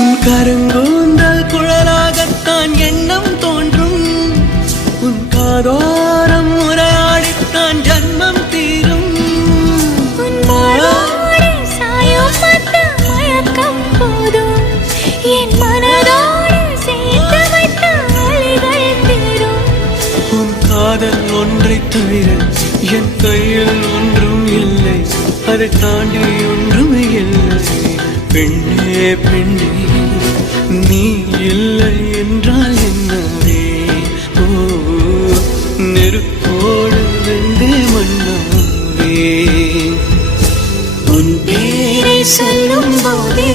உன் கருங்கூந்தல் குழலாகத்தான் எண்ணம் தோன்றும். உன் காதோரம் உரையாடித்தான் ஜன்மம் தீரும். என் மனதோடு சேர்த்து வைத்த வழிகள் தீரும். உன் காதல் ஒன்றை தவிர என் கையில் ஒன்றும் இல்லை, அதை தாண்டி ஒன்றும் இல்லை. பெண்ணே பெண்ணே நீ இல்லை என்றால் என்னவே? ஓ நெருப்போடு வெந்தே மண்ணாவே. உன் பேரை சொல்லும் போதே